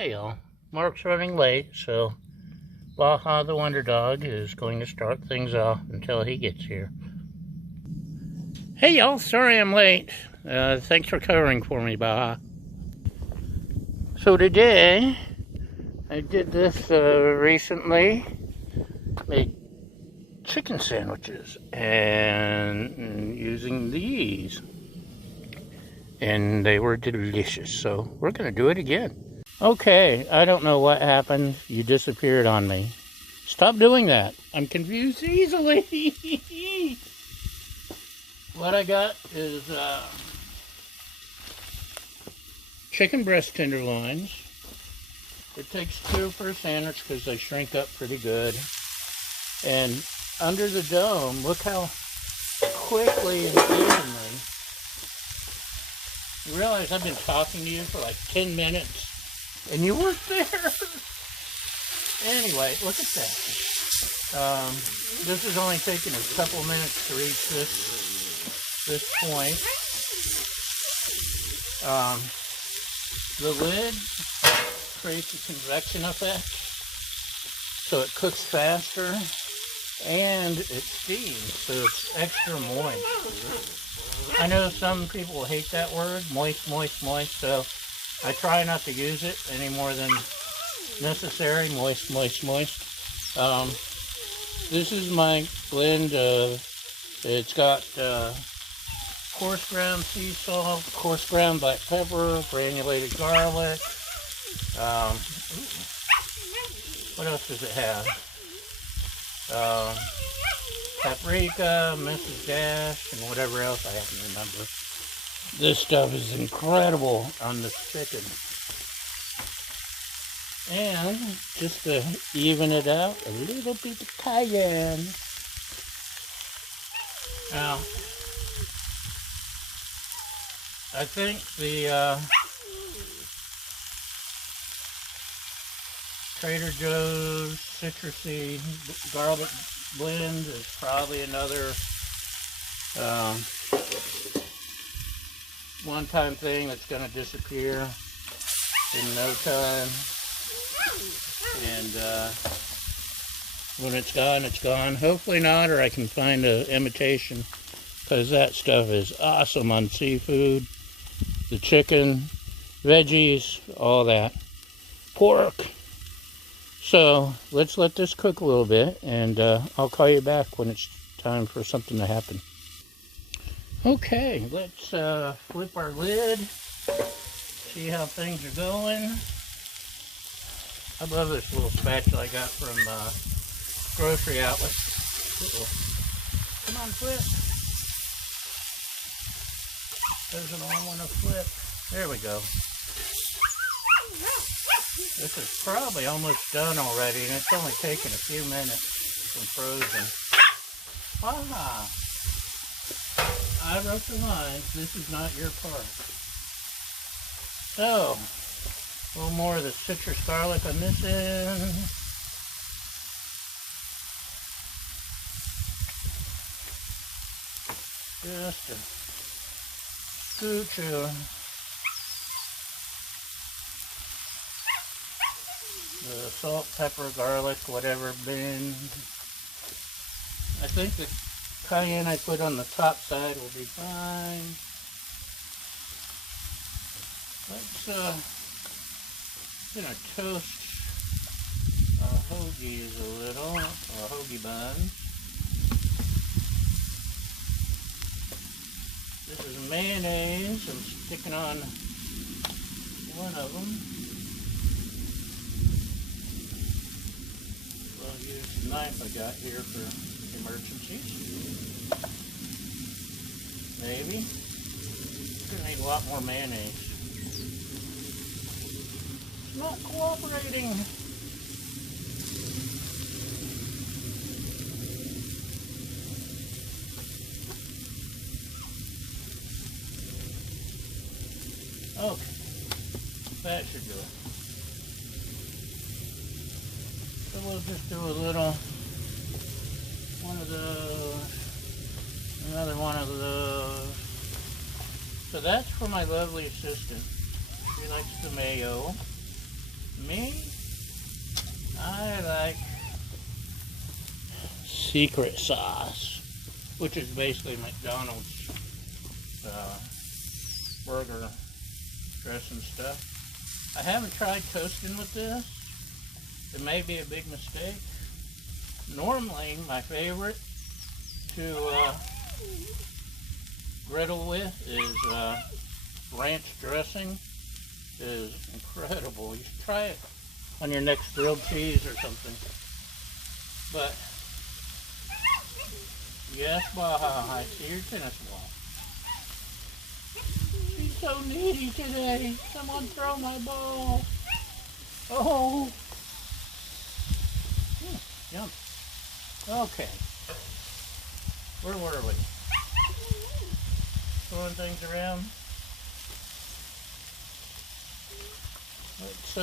Hey y'all, Mark's running late, so Baja the Wonder Dog is going to start things off until he gets here. Hey y'all, sorry I'm late. Thanks for covering for me, Baja. So today, I did this recently, made chicken sandwiches and using these. And they were delicious, so we're gonna do it again. Okay, I don't know what happened. You disappeared on me. Stop doing that. I'm confused easily. What I got is chicken breast tenderloins. It takes 2 per sandwich because they shrink up pretty good. And under the dome, look how quickly and evenly. You realize I've been talking to you for like 10 minutes and you weren't there. Anyway, look at that. This is only taking a couple minutes to reach this point. The lid creates a convection effect, so it cooks faster and it steams, so it's extra moist. I know some people will hate that word, moist, moist, moist, so I try not to use it any more than necessary, moist, moist, moist. This is my blend of, it's got coarse ground sea salt, coarse ground black pepper, granulated garlic. What else does it have? Paprika, Mrs. Dash, and whatever else I have to remember. This stuff is incredible on the chicken. And just to even it out, a little bit of cayenne. Now, I think the Trader Joe's citrusy garlic blend is probably another one-time thing that's going to disappear in no time. And when it's gone, it's gone. Hopefully not, or I can find an imitation, because that stuff is awesome on seafood, the chicken, veggies, all that. Pork. So let's let this cook a little bit, and I'll call you back when it's time for something to happen. Okay, let's flip our lid, see how things are going. I love this little spatula I got from grocery outlet. Come on, flip. Doesn't all want to flip. There we go. This is probably almost done already, and it's only taken a few minutes from frozen. Ah! I wrote the lines. This is not your part. So, a little more of the citrus garlic on this end. Just a scooch of the salt, pepper, garlic, whatever bin. I think the cayenne I put on the top side will be fine. Let's gonna toast hoagies a little, or a hoagie bun. This is mayonnaise. I'm sticking on one of them. I'll use the knife I got here for emergencies. Maybe. Gonna need a lot more mayonnaise. It's not cooperating. Okay. That should do it. So we'll just do a little, one of those, another one of those. So that's for my lovely assistant. She likes the mayo. secret sauce, which is basically McDonald's burger dressing stuff. I haven't tried toasting with this. It may be a big mistake. Normally, my favorite to griddle with is ranch dressing. It is incredible. You should try it on your next grilled cheese or something. But yes, Baja, I see your tennis ball. She's so needy today. Someone throw my ball. Oh. Yum. Okay. Where were we? Throwing things around. Let's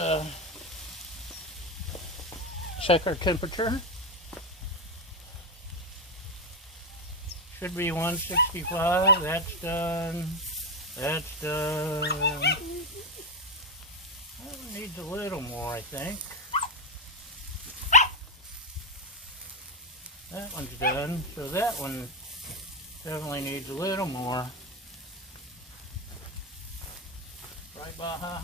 check our temperature. Should be 165. That's done. That's done. Well, it needs a little more, I think. That one's done. So that one definitely needs a little more. Right, Baja?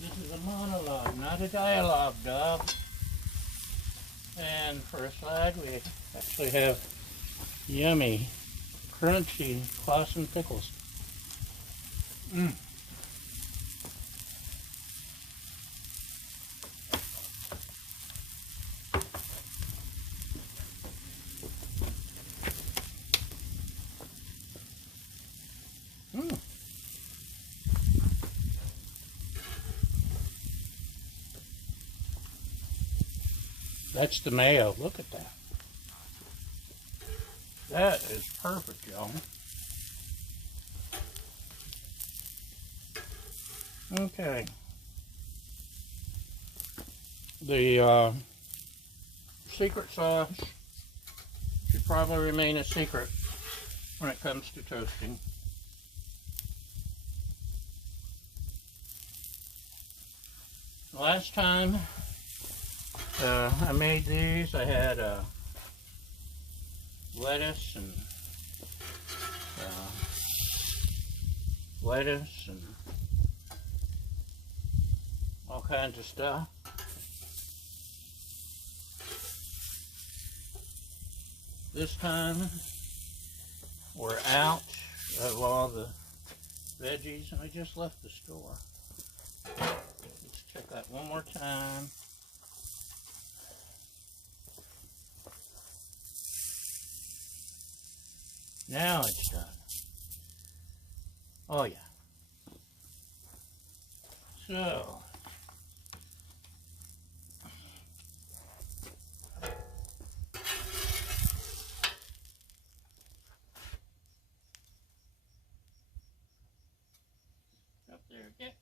This is a monologue, not a dialogue, dog. And for a side, we actually have yummy, crunchy Clausen pickles. Mmm. That's the mayo. Look at that. That is perfect, y'all. Okay. The secret sauce should probably remain a secret when it comes to toasting. Last time I made these, I had lettuce and all kinds of stuff. This time we're out of all the veggies, and I just left the store. Let's check that one more time. Now it's done. Oh yeah. So up there, get.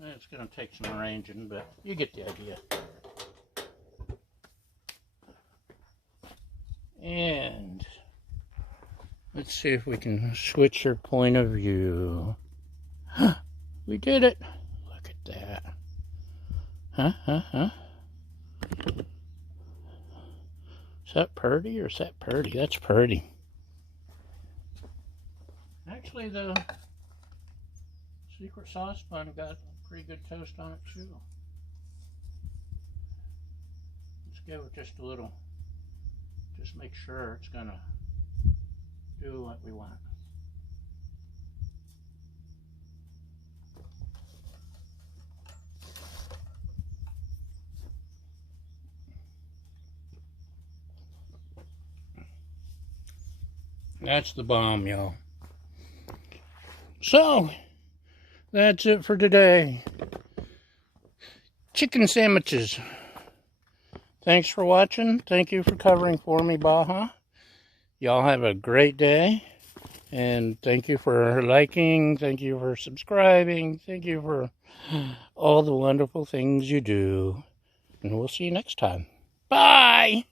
It's going to take some arranging, but you get the idea. And let's see if we can switch our point of view. Huh, we did it. Look at that. Huh? Is that purdy or is that purdy? That's purdy. Actually, the secret sauce bun got pretty good toast on it too. Let's give it just a little. Just make sure it's gonna do what we want. That's the bomb, y'all. So, that's it for today. Chicken sandwiches. Thanks for watching. Thank you for covering for me, Baja. Y'all have a great day. And thank you for liking. Thank you for subscribing. Thank you for all the wonderful things you do. And we'll see you next time. Bye!